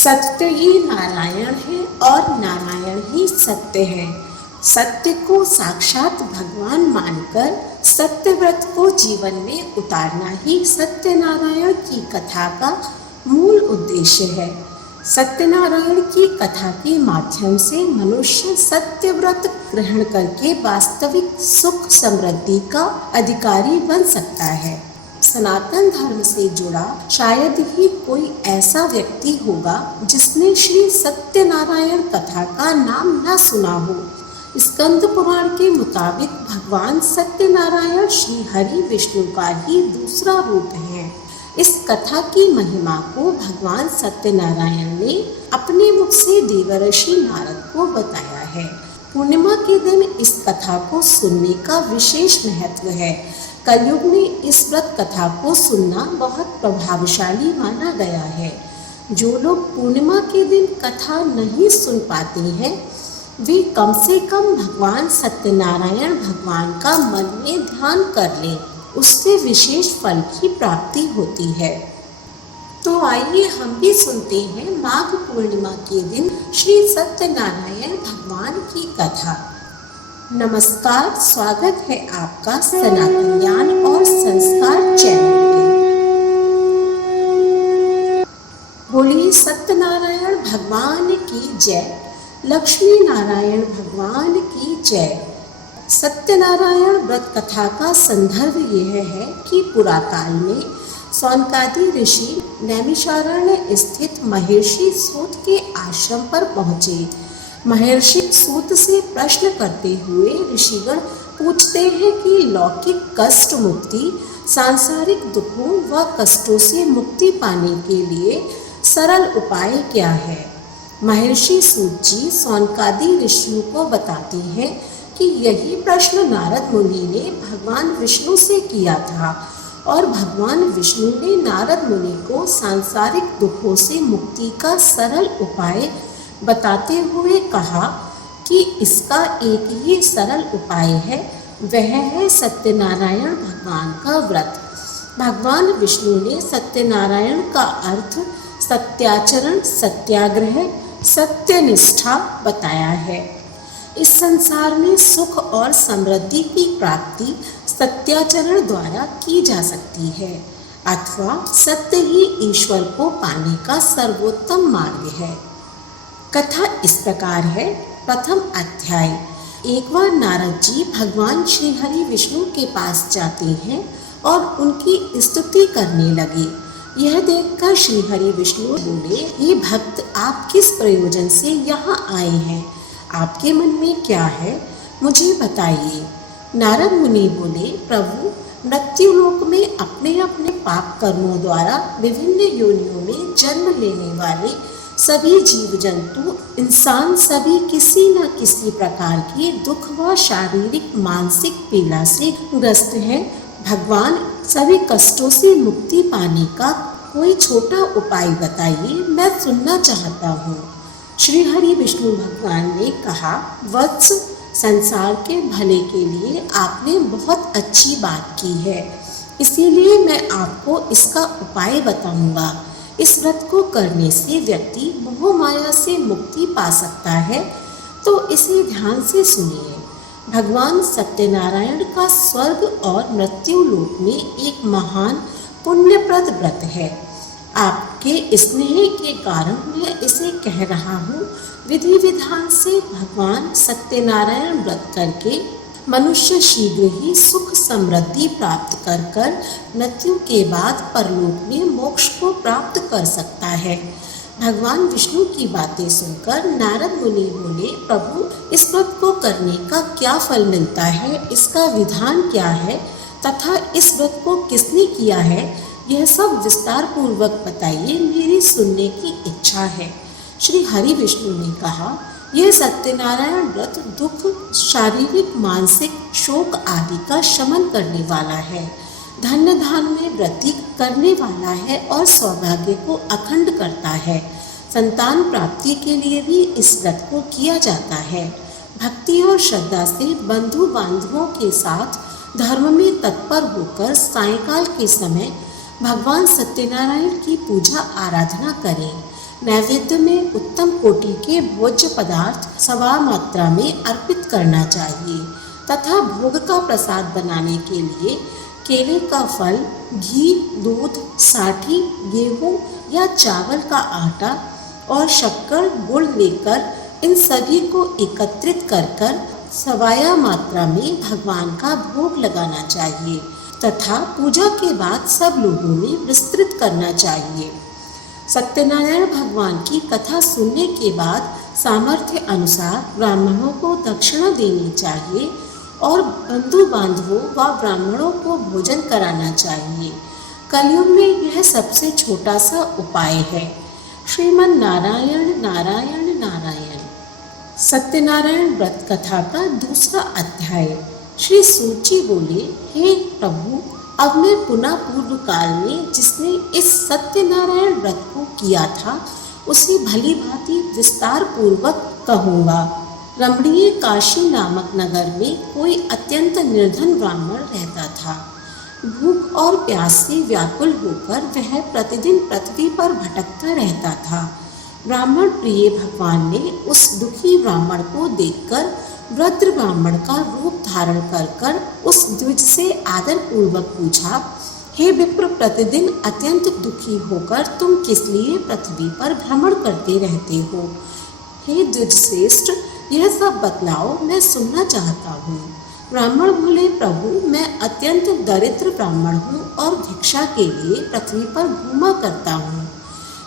सत्य ही नारायण है और नारायण ही सत्य है। सत्य को साक्षात भगवान मानकर सत्यव्रत को जीवन में उतारना ही सत्यनारायण की कथा का मूल उद्देश्य है। सत्यनारायण की कथा के माध्यम से मनुष्य सत्यव्रत ग्रहण करके वास्तविक सुख समृद्धि का अधिकारी बन सकता है। सनातन धर्म से जुड़ा शायद ही कोई ऐसा व्यक्ति होगा जिसने श्री सत्यनारायण कथा का नाम न सुना हो। स्कंद पुराण के मुताबिक भगवान सत्यनारायण श्री हरि विष्णु का ही दूसरा रूप है। इस कथा की महिमा को भगवान सत्यनारायण ने अपने मुख से देवर्षि नारद को बताया है। पूर्णिमा के दिन इस कथा को सुनने का विशेष महत्व है। कलयुग में इस व्रत कथा को सुनना बहुत प्रभावशाली माना गया है। जो लोग पूर्णिमा के दिन कथा नहीं सुन पाते हैं वे कम से कम भगवान सत्यनारायण भगवान का मन में ध्यान कर लें, उससे विशेष फल की प्राप्ति होती है। तो आइए हम भी सुनते हैं माघ पूर्णिमा के दिन श्री सत्यनारायण भगवान की कथा। नमस्कार, स्वागत है आपका सनातन ज्ञान और संस्कार चैनल पे। बोलिए सत्यनारायण भगवान की जय, लक्ष्मी नारायण भगवान की जय। सत्यनारायण व्रत कथा का संदर्भ यह है कि पुराकाल में सौनकादि ऋषि नैमिषारण्य स्थित महर्षि सूत के आश्रम पर पहुँचे। महर्षि सूत से प्रश्न करते हुए ऋषिगण पूछते हैं कि लौकिक कष्ट मुक्ति, सांसारिक दुखों व कष्टों से मुक्ति पाने के लिए सरल उपाय क्या है। महर्षि सूत जी सौनकादि ऋषियों को बताते हैं कि यही प्रश्न नारद मुनि ने भगवान विष्णु से किया था और भगवान विष्णु ने नारद मुनि को सांसारिक दुखों से मुक्ति का सरल उपाय बताते हुए कहा कि इसका एक ही सरल उपाय है, वह है सत्यनारायण भगवान का व्रत। भगवान विष्णु ने सत्यनारायण का अर्थ सत्याचरण, सत्याग्रह, सत्यनिष्ठा बताया है। इस संसार में सुख और समृद्धि की प्राप्ति सत्याचरण द्वारा की जा सकती है अथवा सत्य ही ईश्वर को पाने का सर्वोत्तम मार्ग है। कथा इस प्रकार है। प्रथम अध्याय। एक बार नारद जी भगवान श्री हरि विष्णु के पास जाते हैं और उनकी स्तुति करने लगे। यह देखकर श्री हरि विष्णु बोले, हे भक्त, आप किस प्रयोजन से यहाँ आए हैं? आपके मन में क्या है, मुझे बताइए। नारद मुनि बोले, प्रभु, मृत्युलोक में अपने अपने पाप कर्मों द्वारा विभिन्न योनियों में जन्म लेने वाले सभी जीव जंतु, इंसान सभी किसी न किसी प्रकार के दुख व शारीरिक मानसिक पीड़ा से ग्रस्त हैं। भगवान, सभी कष्टों से मुक्ति पाने का कोई छोटा उपाय बताइए, मैं सुनना चाहता हूँ। श्री हरि विष्णु भगवान ने कहा, वत्स, संसार के भले के लिए आपने बहुत अच्छी बात की है, इसीलिए मैं आपको इसका उपाय बताऊंगा। इस व्रत को करने से व्यक्ति मोह माया से मुक्ति पा सकता है, तो इसे ध्यान से सुनिए। भगवान सत्यनारायण का स्वर्ग और मृत्यु लोक में एक महान पुण्यप्रद व्रत है। आपके स्नेह के कारण मैं इसे कह रहा हूँ। विधि विधान से भगवान सत्यनारायण व्रत करके मनुष्य शीघ्र ही सुख समृद्धि प्राप्त कर मृत्यु के बाद परलोक में मोक्ष को प्राप्त कर सकता है। भगवान विष्णु की बातें सुनकर नारद मुनि बोले, प्रभु, इस व्रत को करने का क्या फल मिलता है, इसका विधान क्या है तथा इस व्रत को किसने किया है, यह सब विस्तार पूर्वक बताइए, मेरी सुनने की इच्छा है। श्री हरि विष्णु ने कहा, यह सत्यनारायण व्रत दुख, शारीरिक मानसिक शोक आदि का शमन करने वाला है, धन्य धान में वृद्धि करने वाला है और सौभाग्य को अखंड करता है। संतान प्राप्ति के लिए भी इस व्रत को किया जाता है। भक्ति और श्रद्धा से बंधु बांधवों के साथ धर्म में तत्पर होकर सायंकाल के समय भगवान सत्यनारायण की पूजा आराधना करें। नैवेद्य में उत्तम कोटि के भोज्य पदार्थ सवा मात्रा में अर्पित करना चाहिए तथा भोग का प्रसाद बनाने के लिए केले का फल, घी, दूध, साठी, गेहूं या चावल का आटा और शक्कर, गुड़ लेकर इन सभी को एकत्रित कर सवाया मात्रा में भगवान का भोग लगाना चाहिए तथा पूजा के बाद सब लोगों में विस्तृत करना चाहिए। सत्यनारायण भगवान की कथा सुनने के बाद सामर्थ्य अनुसार ब्राह्मणों को दक्षिणा देनी चाहिए और बंधु बांधवों व ब्राह्मणों को भोजन कराना चाहिए। कलयुग में यह सबसे छोटा सा उपाय है। श्रीमन नारायण नारायण नारायण। सत्यनारायण व्रत कथा का दूसरा अध्याय। श्री सूत जी बोले, हे प्रभु, अब मैं पुनः पूर्व काल में जिसने इस सत्यनारायण व्रत को किया था उसे भली भांति विस्तार पूर्वक कहूँगा। रमणीय काशी नामक नगर में कोई अत्यंत निर्धन ब्राह्मण रहता था। भूख और प्यास से व्याकुल होकर वह प्रतिदिन पृथ्वी पर भटकता रहता था। ब्राह्मण प्रिय भगवान ने उस दुखी ब्राह्मण को देखकर वृद्ध ब्राह्मण का रूप धारण कर उस द्विज से आदर पूर्वक पूछा, हे विप्र, प्रतिदिन अत्यंत दुखी होकर तुम किस लिए पृथ्वी पर भ्रमण करते रहते हो? हे द्विज श्रेष्ठ, यह सब बतलाओ, मैं सुनना चाहता हूँ। ब्राह्मण बोले, प्रभु, मैं अत्यंत दरिद्र ब्राह्मण हूँ और भिक्षा के लिए पृथ्वी पर घूमा करता हूँ।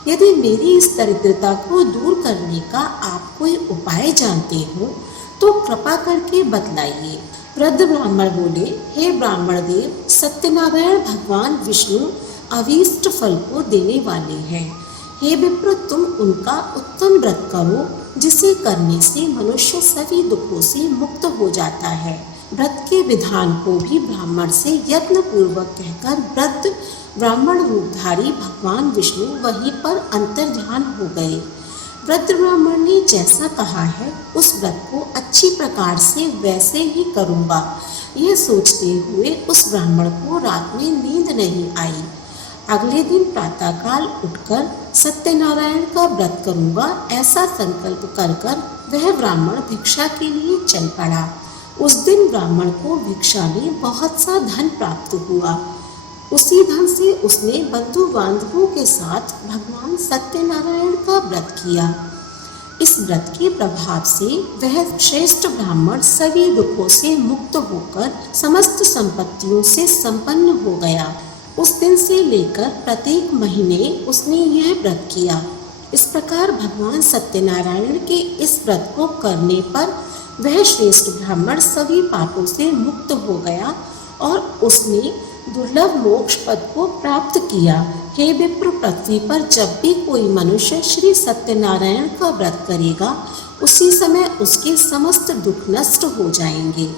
यदि मेरी इस दरिद्रता को दूर करने का आप कोई उपाय जानते हो तो कृपा करके बतलाइए। वृद्ध ब्राह्मण बोले, हे ब्राह्मण देव, सत्यनारायण भगवान विष्णु अभीष्ट फल को देने वाले हैं। हे विप्र, तुम उनका उत्तम व्रत करो जिसे करने से मनुष्य सभी दुखों से मुक्त हो जाता है। व्रत के विधान को भी ब्राह्मण से यत्न पूर्वक कहकर वृद्ध ब्राह्मण रूपधारी भगवान विष्णु वहीं पर अंतर्ध्यान हो गए। वृद्ध ब्राह्मण ने जैसा कहा है उस व्रत को अच्छी प्रकार से वैसे ही करूँगा। यह सोचते हुए उस ब्राह्मण को रात में नींद नहीं आई। अगले दिन प्रातःकाल उठकर सत्यनारायण का व्रत करूँगा ऐसा संकल्प कर वह ब्राह्मण भिक्षा के लिए चल पड़ा। उस दिन ब्राह्मण को भिक्षा में बहुत सा धन प्राप्त हुआ। उसी धन से उसने बंधु बांधवों के साथ भगवान सत्यनारायण का व्रत किया। इस व्रत के प्रभाव से वह श्रेष्ठ ब्राह्मण सभी दुखों से मुक्त होकर समस्त संपत्तियों से संपन्न हो गया। उस दिन से लेकर प्रत्येक महीने उसने यह व्रत किया। इस प्रकार भगवान सत्यनारायण के इस व्रत को करने पर वह श्रेष्ठ ब्राह्मण सभी पापों से मुक्त हो गया और उसने दुर्लभ मोक्ष पद को प्राप्त किया। हे विप्र, पृथ्वी पर जब भी कोई मनुष्य श्री सत्यनारायण का व्रत करेगा उसी समय उसके समस्त दुख नष्ट हो जाएंगे।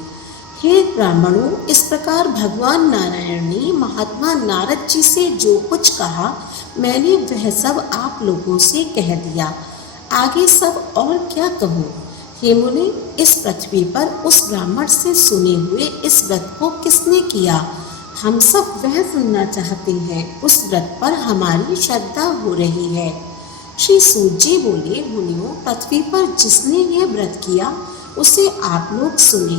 हे ब्राह्मणों, इस प्रकार भगवान नारायण ने महात्मा नारद जी से जो कुछ कहा मैंने वह सब आप लोगों से कह दिया। आगे सब और क्या कहूँ? हे मुनि, इस पृथ्वी पर उस ब्राह्मण से सुने हुए इस व्रत को किसने किया? हम सब वह सुनना चाहते हैं। उस व्रत पर हमारी श्रद्धा हो रही है। श्री सूत जी बोले, मुनियों, पृथ्वी पर जिसने यह व्रत किया उसे आप लोग सुने।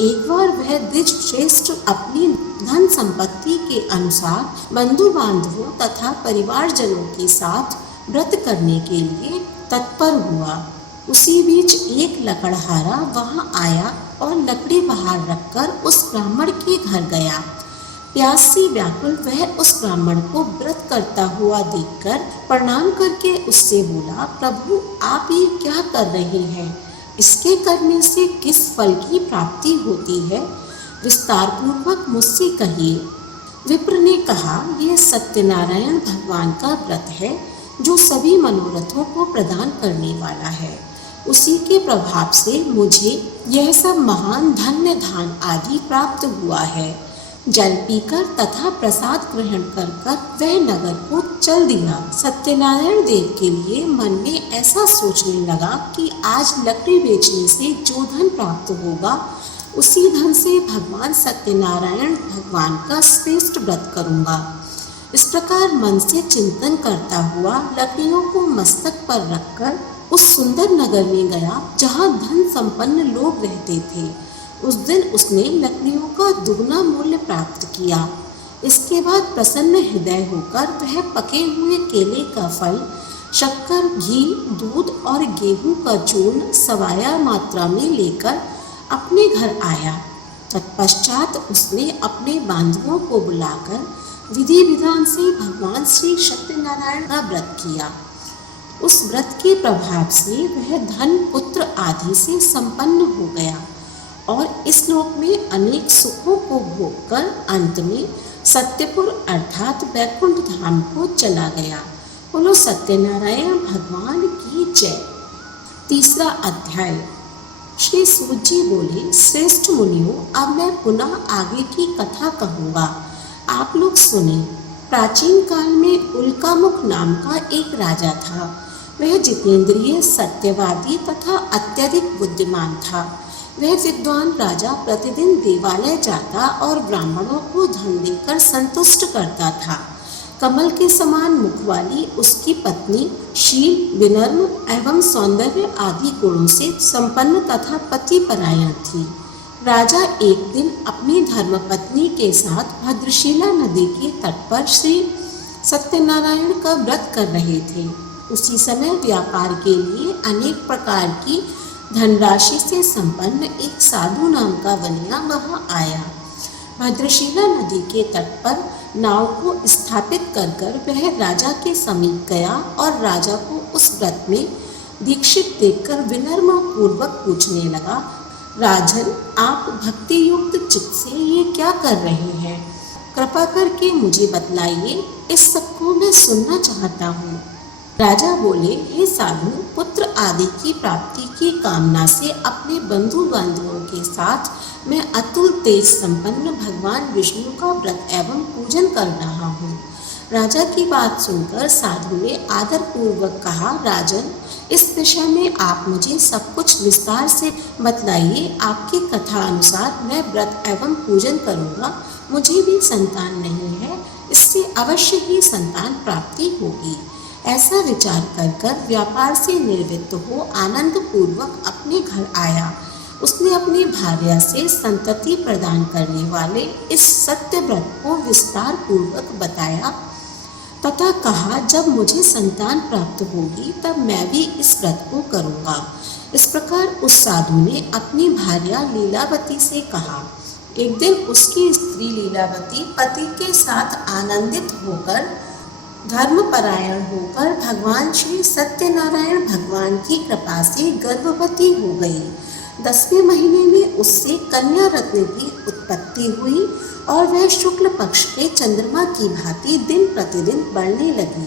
एक बार वह द्विज श्रेष्ठ अपनी धन संपत्ति के अनुसार बंधु बांधवों तथा परिवारजनों के साथ व्रत करने के लिए तत्पर हुआ। उसी बीच एक लकड़हारा वहां आया और लकड़ी बाहर रखकर उस ब्राह्मण के घर गया। प्यास से व्याकुल वह उस ब्राह्मण को व्रत करता हुआ देखकर प्रणाम करके उससे बोला, प्रभु, आप ये क्या कर रहे हैं? इसके करने से किस फल की प्राप्ति होती है? विस्तार पूर्वक मुझसे कहिए। विप्र ने कहा, यह सत्यनारायण भगवान का व्रत है जो सभी मनोरथों को प्रदान करने वाला है। उसी के प्रभाव से मुझे यह सब महान धन्य धान आदि प्राप्त हुआ है। जल पीकर तथा प्रसाद ग्रहण कर वह नगर को चल दिया। सत्यनारायण देव के लिए मन में ऐसा सोचने लगा कि आज लकड़ी बेचने से जो धन प्राप्त होगा उसी धन से भगवान सत्यनारायण भगवान का श्रेष्ठ व्रत करूंगा। इस प्रकार मन से चिंतन करता हुआ लकड़ियों को मस्तक पर रखकर उस सुंदर नगर में गया जहाँ धन संपन्न लोग रहते थे। उस दिन उसने लकड़ियों का दुगना मूल्य प्राप्त किया। इसके बाद प्रसन्न हृदय होकर वह पके हुए केले का फल, शक्कर, घी, दूध और गेहूं का चूर्ण सवाया मात्रा में लेकर अपने घर आया। तत्पश्चात उसने अपने बांधवों को बुलाकर विधि विधान से भगवान श्री सत्यनारायण का व्रत किया। उस व्रत के प्रभाव से वह धन, पुत्र आदि से संपन्न हो गया और इस लोक में अनेक सुखों को भोगकर अंत में सत्यपुर अर्थात वैकुंठ धाम को चला गया। बोलो सत्यनारायण भगवान की जय। तीसरा अध्याय। श्री सूत जी बोले, श्रेष्ठ मुनियों, अब मैं पुनः आगे की कथा कहूँगा, आप लोग सुने। प्राचीन काल में उल्कामुख नाम का एक राजा था। वह जितेंद्रिय, सत्यवादी तथा अत्यधिक बुद्धिमान था। वह विद्वान राजा प्रतिदिन देवालय जाता और ब्राह्मणों को धन देकर संतुष्ट करता था। कमल के समान मुख वाली उसकी पत्नी शील, विनम्र एवं सौंदर्य आदि गुणों से संपन्न तथा पतिपरायण थी। राजा एक दिन अपनी धर्मपत्नी के साथ भद्रशिला नदी के तट पर श्री सत्यनारायण का व्रत कर रहे थे। उसी समय व्यापार के लिए अनेक प्रकार की धनराशि से संपन्न एक साधु नाम का वनिया वहां आया। भद्रशिला नदी के तट पर नाव को स्थापित कर वह राजा के समीप गया और राजा को उस व्रत में दीक्षित देखकर विनम्र पूर्वक पूछने लगा, राजन, आप भक्ति युक्त चित्त से ये क्या कर रहे हैं? कृपा करके मुझे बतलाइए, इस सबको मैं सुनना चाहता हूँ। राजा बोले, हे साधु, पुत्र आदि की प्राप्ति की कामना से अपने बंधु बांधवों के साथ मैं अतुल तेज संपन्न भगवान विष्णु का व्रत एवं पूजन कर रहा हूँ। राजा की बात सुनकर साधु ने आदर पूर्वक कहा, राजन, इस विषय में आप मुझे सब कुछ विस्तार से बतलाइए। आपकी कथा अनुसार मैं व्रत एवं पूजन करूँगा। मुझे भी संतान नहीं है, इससे अवश्य ही संतान प्राप्ति होगी। ऐसा विचार कर व्यापार से निवृत्त हो आनंद पूर्वक अपने घर आया। उसने अपनी भार्या से संतति प्रदान करने वाले इस सत्य व्रत को विस्तार पूर्वक बताया तथा कहा, जब मुझे संतान प्राप्त होगी तब मैं भी इस व्रत को करूँगा। इस प्रकार उस साधु ने अपनी भार्या लीलावती से कहा। एक दिन उसकी स्त्री लीलावती पति के साथ आनंदित होकर, धर्मपरायण होकर भगवान श्री सत्यनारायण भगवान की कृपा से गर्भवती हो गई। 10वें महीने में उससे कन्या रत्न की उत्पत्ति हुई और वह शुक्ल पक्ष के चंद्रमा की भांति दिन प्रतिदिन बढ़ने लगी।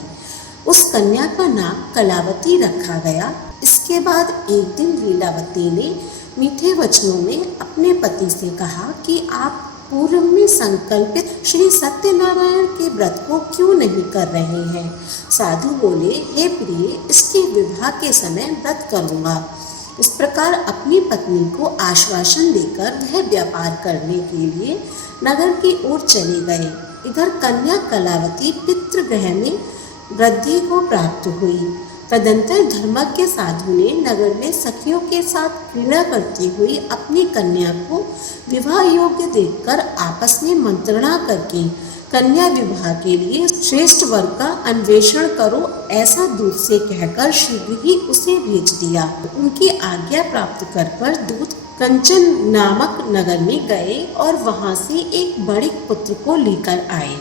उस कन्या का नाम कलावती रखा गया। इसके बाद एक दिन लीलावती ने मीठे वचनों में अपने पति से कहा कि आप पूर्व में संकल्पित श्री सत्यनारायण के व्रत को क्यों नहीं कर रहे हैं? साधु बोले, हे प्रिय, इसके विवाह के समय व्रत करूँगा। इस प्रकार अपनी पत्नी को आश्वासन देकर वह व्यापार करने के लिए नगर की ओर चले गए। इधर कन्या कलावती पितृगृह में वृद्धि को प्राप्त हुई। तदंतर धर्मज्ञ साधु ने नगर में सखियों के साथ क्रीड़ा करती हुई अपनी कन्या को विवाह योग्य देखकर आपस में मंत्रणा करके कन्या विवाह के लिए श्रेष्ठ वर का अन्वेषण करो, ऐसा दूत से कहकर शीघ्र ही उसे भेज दिया। उनकी आज्ञा प्राप्त कर दूत कंचन नामक नगर में गए और वहां से एक बड़े पुत्र को लेकर आए।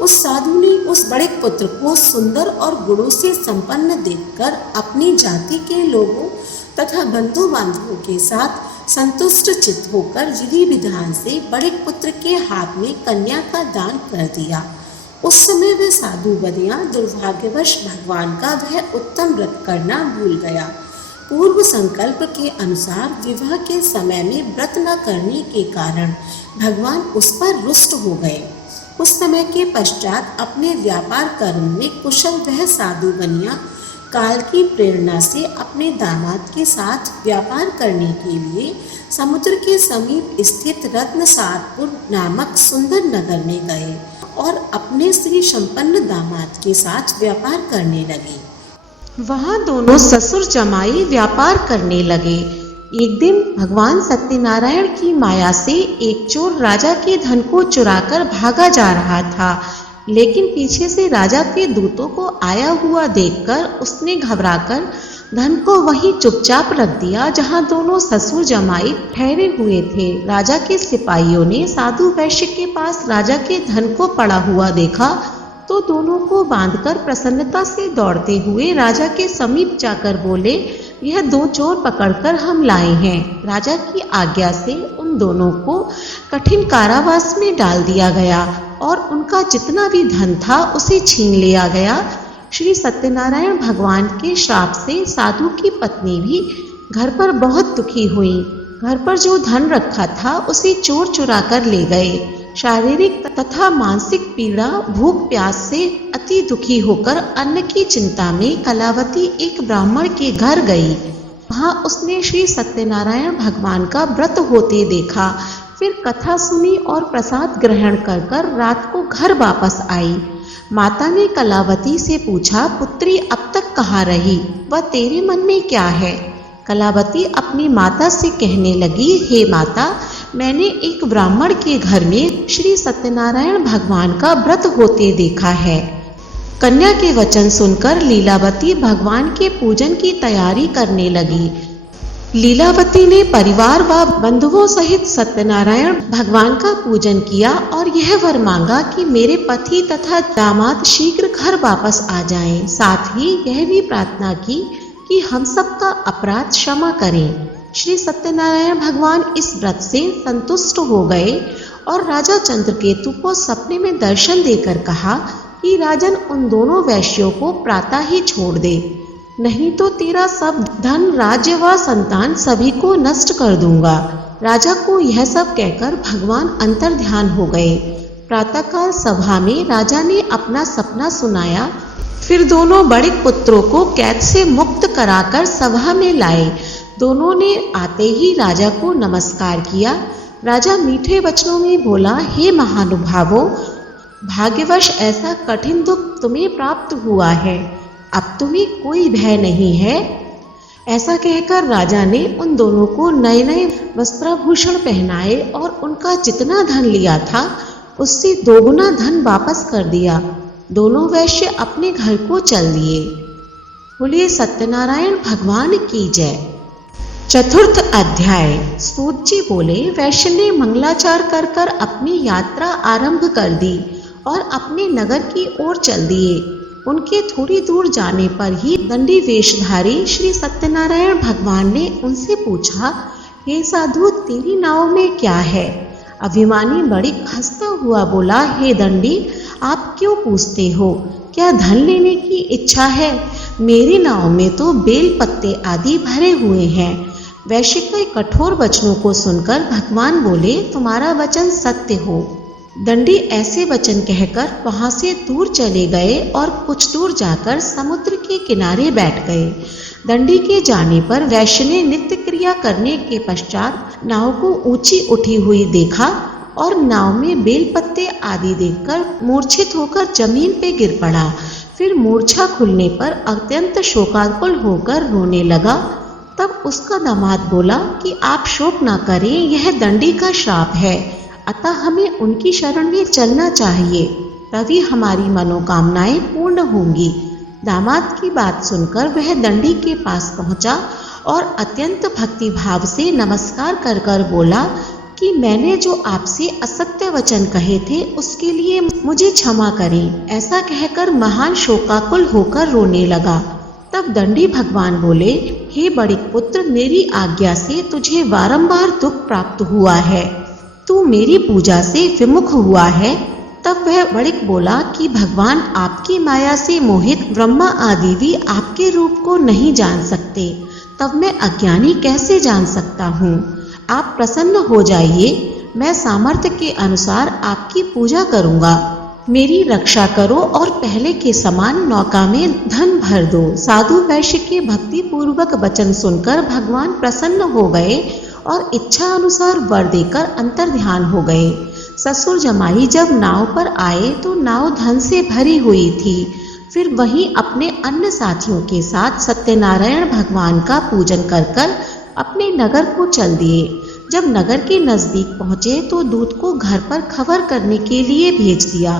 उस साधु ने उस बड़े पुत्र को सुंदर और गुणों से संपन्न देखकर अपनी जाति के लोगों तथा बंधु बांधवों के साथ संतुष्ट चित्त होकर विधि विधान से बड़े पुत्र के हाथ में कन्या का दान कर दिया। उस समय वह साधु बनिया दुर्भाग्यवश भगवान का वह उत्तम व्रत करना भूल गया। पूर्व संकल्प के अनुसार विवाह के समय में व्रत न करने के कारण भगवान उस पर रुष्ट हो गए। उस समय के पश्चात अपने व्यापार कर्म में कुशल वह साधु बनिया काल की प्रेरणा से अपने दामाद के साथ व्यापार करने के लिए समुद्र के समीप स्थित रत्नसारपुर नामक सुंदर नगर में गए और अपने श्री संपन्न दामाद के साथ व्यापार करने लगे। वहाँ दोनों ससुर जमाई व्यापार करने लगे। एक दिन भगवान सत्यनारायण की माया से एक चोर राजा के धन को चुराकर भागा जा रहा था, लेकिन पीछे से राजा के दूतों को आया हुआ देखकर उसने घबराकर धन को वहीं चुपचाप रख दिया जहां दोनों ससुर जमाई ठहरे हुए थे। राजा के सिपाहियों ने साधु वैश्य के पास राजा के धन को पड़ा हुआ देखा तो दोनों को बांधकर प्रसन्नता से दौड़ते हुए राजा के समीप जाकर बोले, यह दो चोर पकड़कर हम लाए हैं। राजा की आज्ञा से उन दोनों को कठिन कारावास में डाल दिया गया और उनका जितना भी धन था उसे छीन लिया गया। श्री सत्यनारायण भगवान के श्राप से साधु की पत्नी भी घर पर बहुत दुखी हुई। घर पर जो धन रखा था उसे चोर चुरा कर ले गए। शारीरिक तथा मानसिक पीड़ा, भूख प्यास से अति दुखी होकर अन्न की चिंता में कलावती एक ब्राह्मण के घर गई। वहाँ उसने श्री सत्यनारायण भगवान का व्रत होते देखा। फिर कथा सुनी और प्रसाद ग्रहण कर रात को घर वापस आई। माता ने कलावती से पूछा, पुत्री अब तक कहाँ रही, वह तेरे मन में क्या है? कलावती अपनी माता से कहने लगी, हे माता, मैंने एक ब्राह्मण के घर में श्री सत्यनारायण भगवान का व्रत होते देखा है। कन्या के वचन सुनकर लीलावती भगवान के पूजन की तैयारी करने लगी। लीलावती ने परिवार व बंधुओं सहित सत्यनारायण भगवान का पूजन किया और यह वर मांगा कि मेरे पति तथा दामाद शीघ्र घर वापस आ जाएं। साथ ही यह भी प्रार्थना की कि हम सबका अपराध क्षमा करें। श्री सत्यनारायण भगवान इस व्रत से संतुष्ट हो गए और राजा चंद्रकेतु को सपने में दर्शन देकर कहा कि राजन, उन दोनों वैश्यों को प्रातः ही छोड़ दे, नहीं तो तेरा सब धन, राज्य व संतान सभी को नष्ट कर दूंगा। राजा को यह सब कहकर भगवान अंतर ध्यान हो गए। प्रातःकाल सभा में राजा ने अपना सपना सुनाया। फिर दोनों बड़े पुत्रों को कैद से मुक्त कराकर सभा में लाए। दोनों ने आते ही राजा को नमस्कार किया। राजा मीठे वचनों में बोला, हे महानुभावों, भाग्यवश ऐसा कठिन दुख तुम्हें प्राप्त हुआ है, अब तुम्हें कोई भय नहीं है। ऐसा कहकर राजा ने उन दोनों को नए नए वस्त्राभूषण पहनाए और उनका जितना धन लिया था उससे दोगुना धन वापस कर दिया। दोनों वैश्य अपने घर को चल दिए। बोलिए सत्यनारायण भगवान की जय। चतुर्थ अध्याय। सूत जी बोले, वैश्य ने मंगलाचार कर अपनी यात्रा आरंभ कर दी और अपने नगर की ओर चल दिए। उनके थोड़ी दूर जाने पर ही दंडी वेशधारी श्री सत्यनारायण भगवान ने उनसे पूछा, हे साधु, तेरी नाव में क्या है? अभिमानी बड़ी हंसता हुआ बोला, हे दंडी, आप क्यों पूछते हो? क्या धन लेने की इच्छा है? मेरी नाव में तो बेल पत्ते आदि भरे हुए हैं। वैश्य के कठोर वचनों को सुनकर भगवान बोले, तुम्हारा वचन सत्य हो। दंडी ऐसे वचन कहकर वहां से दूर चले गए और कुछ दूर जाकर समुद्र के किनारे बैठ गए। दंडी के जाने पर वैश्य ने नित्य क्रिया करने के पश्चात नाव को ऊंची उठी हुई देखा और नाव में बेल पत्ते आदि देखकर मूर्छित होकर जमीन पे गिर पड़ा। फिर मूर्छा खुलने पर अत्यंत शोकाकुल होकर रोने लगा। तब उसका दामाद बोला कि आप शोक न करें, यह दंडी का श्राप है, अतः हमें उनकी शरण में चलना चाहिए, तभी हमारी मनोकामनाएं पूर्ण होंगी। दामाद की बात सुनकर वह दंडी के पास पहुंचा और अत्यंत भक्ति भाव से नमस्कार कर बोला कि मैंने जो आपसे असत्य वचन कहे थे उसके लिए मुझे क्षमा करें। ऐसा कहकर महान शोकाकुल होकर रोने लगा। तब दंडी भगवान बोले, हे बड़िक पुत्र, मेरी आज्ञा से तुझे बारंबार दुख प्राप्त हुआ है, तू मेरी पूजा से विमुख हुआ है। तब वह बड़िक बोला कि भगवान, आपकी माया से मोहित ब्रह्मा आदि भी आपके रूप को नहीं जान सकते, तब मैं अज्ञानी कैसे जान सकता हूँ? आप प्रसन्न हो जाइए, मैं सामर्थ्य के अनुसार आपकी पूजा करूँगा। मेरी रक्षा करो और पहले के समान नौका में धन भर दो। साधु वैश्य के भक्ति पूर्वक वचन सुनकर भगवान प्रसन्न हो गए और इच्छा अनुसार वर देकर अंतर ध्यान हो गए। ससुर जमाई जब नाव पर आए तो नाव धन से भरी हुई थी। फिर वहीं अपने अन्य साथियों के साथ सत्यनारायण भगवान का पूजन कर अपने नगर को चल दिए। जब नगर के नजदीक पहुंचे तो दूत को घर पर खबर करने के लिए भेज दिया।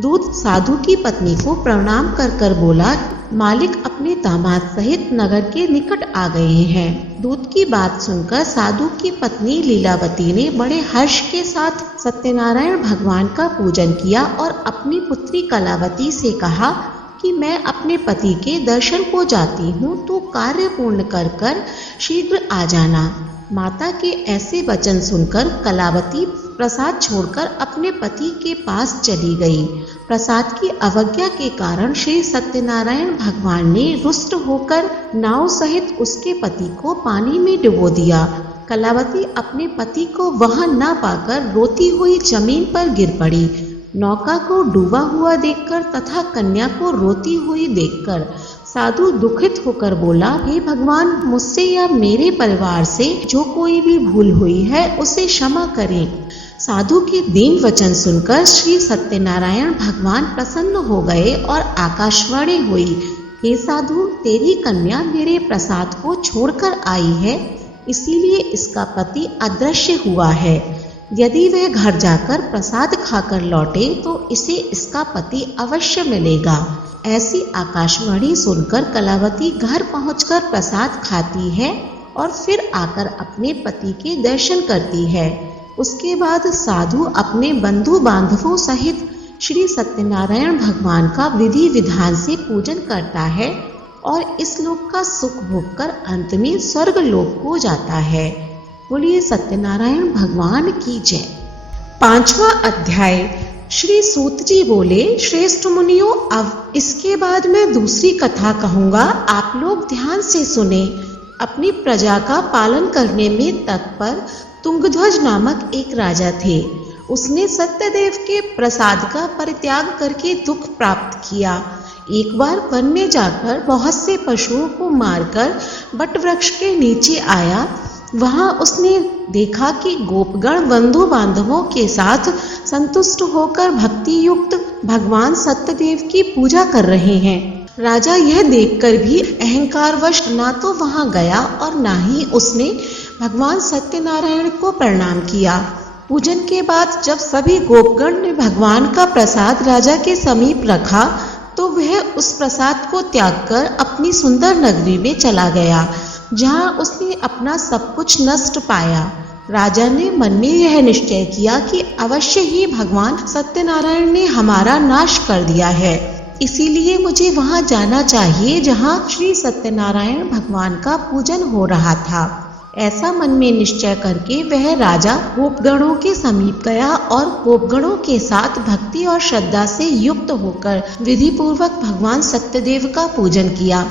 दूत साधु की पत्नी को प्रणाम कर बोला, मालिक अपने दामाद सहित नगर के निकट आ गए हैं। दूत की बात सुनकर साधु की पत्नी लीलावती ने बड़े हर्ष के साथ सत्यनारायण भगवान का पूजन किया और अपनी पुत्री कलावती से कहा कि मैं अपने पति के दर्शन को जाती हूँ, तो कार्य पूर्ण कर शीघ्र आ जाना। माता के ऐसे वचन सुनकर कलावती प्रसाद छोड़कर अपने पति के पास चली गई। प्रसाद की अवज्ञा के कारण श्री सत्यनारायण भगवान ने रुष्ट होकर नाव सहित उसके पति को पानी में डुबो दिया। कलावती अपने पति को वहां न पाकर रोती हुई जमीन पर गिर पड़ी। नौका को डूबा हुआ देखकर तथा कन्या को रोती हुई देखकर साधु दुखित होकर बोला, हे भगवान, मुझसे या मेरे परिवार से जो कोई भी भूल हुई है उसे क्षमा करें। साधु के दीन वचन सुनकर श्री सत्यनारायण भगवान प्रसन्न हो गए और आकाशवाणी हुई, हे साधु, तेरी कन्या मेरे प्रसाद को छोड़कर आई है, इसीलिए इसका पति अदृश्य हुआ है। यदि वह घर जाकर प्रसाद खाकर लौटे तो इसे इसका पति अवश्य मिलेगा। ऐसी आकाशवाणी सुनकर कलावती घर पहुंचकर प्रसाद खाती है और फिर आकर अपने पति के दर्शन करती है। उसके बाद साधु अपने बंधु बांधवों सहित श्री सत्यनारायण भगवान का विधि विधान से पूजन करता है और इस लोक का सुख भोगकर अंत में स्वर्ग लोक को जाता है। बोलिए सत्यनारायण भगवान की जय। 5वां अध्याय। श्री सूत जी बोले, श्रेष्ठ मुनियों, अब इसके बाद मैं दूसरी कथा कहूँगा, आप लोग ध्यान से सुने। अपनी प्रजा का पालन करने में तत्पर तुंगध्वज नामक एक राजा थे। उसने सत्यदेव के प्रसाद का परित्याग करके दुख प्राप्त किया। एक बार वन में जाकर बहुत से पशुओं को मारकर बट वृक्ष के नीचे आया। वहां उसने देखा कि गोपगण बंधु बांधवों के साथ संतुष्ट होकर भक्ति युक्त भगवान सत्यदेव की पूजा कर रहे हैं। राजा यह देखकर भी अहंकारवश ना तो वहां गया और ना ही उसने भगवान सत्यनारायण को प्रणाम किया। पूजन के बाद जब सभी गोपगण ने भगवान का प्रसाद राजा के समीप रखा तो वह उस प्रसाद को त्याग कर अपनी सुंदर नगरी में चला गया, जहाँ उसने अपना सब कुछ नष्ट पाया। राजा ने मन में यह निश्चय किया कि अवश्य ही भगवान सत्यनारायण ने हमारा नाश कर दिया है, इसीलिए मुझे वहां जाना चाहिए जहां श्री सत्यनारायण भगवान का पूजन हो रहा था। ऐसा मन में निश्चय करके वह राजा गोपगणों के समीप गया और गोपगणों के साथ भक्ति और श्रद्धा से युक्त होकर विधि पूर्वक भगवान सत्यदेव का पूजन किया।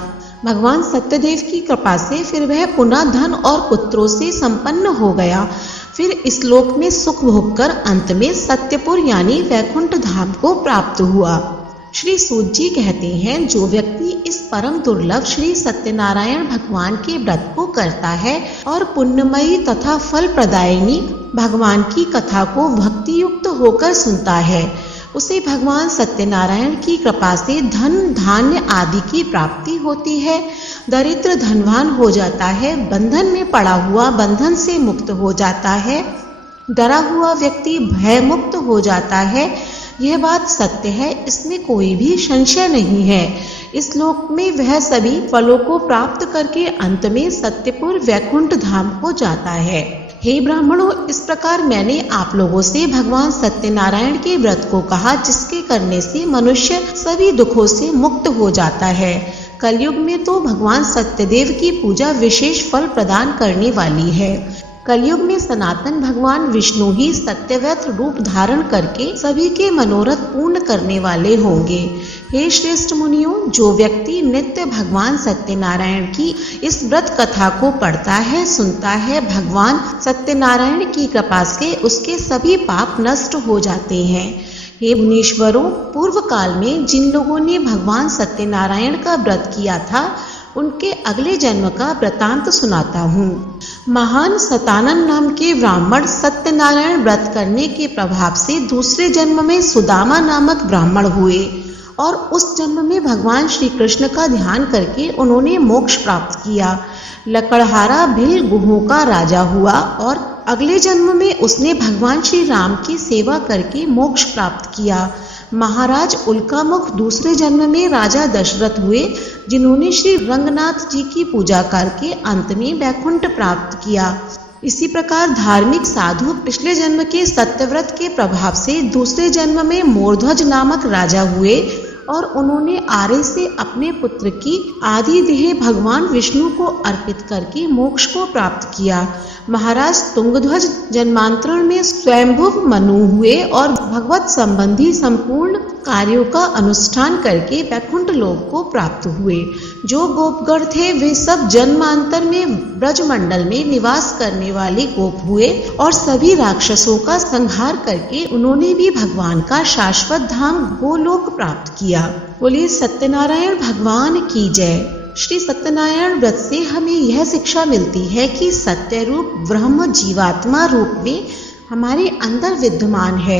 भगवान सत्यदेव की कृपा से फिर वह पुनः धन और पुत्रों से संपन्न हो गया। फिर इस लोक में सुख भोगकर अंत में सत्यपुर यानी वैकुंठ धाम को प्राप्त हुआ। श्री सूत जी कहते हैं, जो व्यक्ति इस परम दुर्लभ श्री सत्यनारायण भगवान के व्रत को करता है और पुण्यमयी तथा फल प्रदायिनी भगवान की कथा को भक्ति युक्त होकर सुनता है, उसे भगवान सत्यनारायण की कृपा से धन धान्य आदि की प्राप्ति होती है। दरिद्र धनवान हो जाता है, बंधन में पड़ा हुआ बंधन से मुक्त हो जाता है, डरा हुआ व्यक्ति भय मुक्त हो जाता है। यह बात सत्य है, इसमें कोई भी संशय नहीं है। इस लोक में वह सभी फलों को प्राप्त करके अंत में सत्यपुर वैकुंठ धाम को जाता है। हे ब्राह्मणों, इस प्रकार मैंने आप लोगों से भगवान सत्यनारायण के व्रत को कहा, जिसके करने से मनुष्य सभी दुखों से मुक्त हो जाता है। कलयुग में तो भगवान सत्यदेव की पूजा विशेष फल प्रदान करने वाली है। कलयुग में सनातन भगवान विष्णु ही सत्यव्रत रूप धारण करके सभी के मनोरथ पूर्ण करने वाले होंगे। हे श्रेष्ठ मुनियों, जो व्यक्ति नित्य भगवान सत्यनारायण की इस व्रत कथा को पढ़ता है, सुनता है, भगवान सत्यनारायण की कृपा से उसके सभी पाप नष्ट हो जाते हैं। हे मुनीश्वरों, पूर्व काल में जिन लोगों ने भगवान सत्यनारायण का व्रत किया था, उनके अगले जन्म का वृतांत सुनाता हूँ। महान सतानन नाम के ब्राह्मण सत्यनारायण व्रत करने के प्रभाव से दूसरे जन्म में सुदामा नामक ब्राह्मण हुए और उस जन्म में भगवान श्री कृष्ण का ध्यान करके उन्होंने मोक्ष प्राप्त किया। लकड़हारा भिल गुहों का राजा हुआ और अगले जन्म में उसने भगवान श्री राम की सेवा करके मोक्ष प्राप्त किया। महाराज उल्कामुख दूसरे जन्म में राजा दशरथ हुए, जिन्होंने श्री रंगनाथ जी की पूजा करके अंत में वैकुंठ प्राप्त किया। इसी प्रकार धार्मिक साधु पिछले जन्म के सत्यव्रत के प्रभाव से दूसरे जन्म में मोरध्वज नामक राजा हुए और उन्होंने आर्य से अपने पुत्र की आदि देह भगवान विष्णु को अर्पित करके मोक्ष को प्राप्त किया। महाराज तुंगध्वज जन्मांतरण में स्वयंभुव मनु हुए और भगवत संबंधी संपूर्ण कार्यों का अनुष्ठान करके वैकुंठ लोक को प्राप्त हुए। जो गोपगण थे वे सब जन्मांतर में ब्रजमंडल में निवास करने वाले गोप हुए और सभी राक्षसों का संहार करके उन्होंने भी भगवान का शाश्वत धाम गोलोक प्राप्त किया। बोलिए सत्यनारायण भगवान की जय। श्री सत्यनारायण व्रत से हमें यह शिक्षा मिलती है कि सत्य रूप ब्रह्म जीवात्मा रूप में हमारे अंदर विद्यमान है।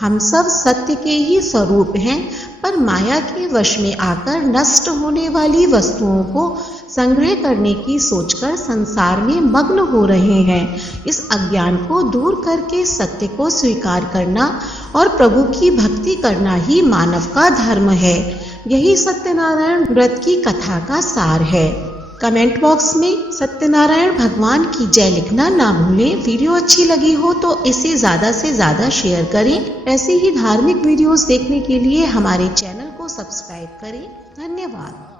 हम सब सत्य के ही स्वरूप हैं, पर माया के वश में आकर नष्ट होने वाली वस्तुओं को संग्रह करने की सोचकर संसार में मग्न हो रहे हैं। इस अज्ञान को दूर करके सत्य को स्वीकार करना और प्रभु की भक्ति करना ही मानव का धर्म है। यही सत्यनारायण व्रत की कथा का सार है। कमेंट बॉक्स में सत्यनारायण भगवान की जय लिखना ना भूलें। वीडियो अच्छी लगी हो तो इसे ज़्यादा से ज़्यादा शेयर करें। ऐसे ही धार्मिक वीडियोस देखने के लिए हमारे चैनल को सब्सक्राइब करें। धन्यवाद।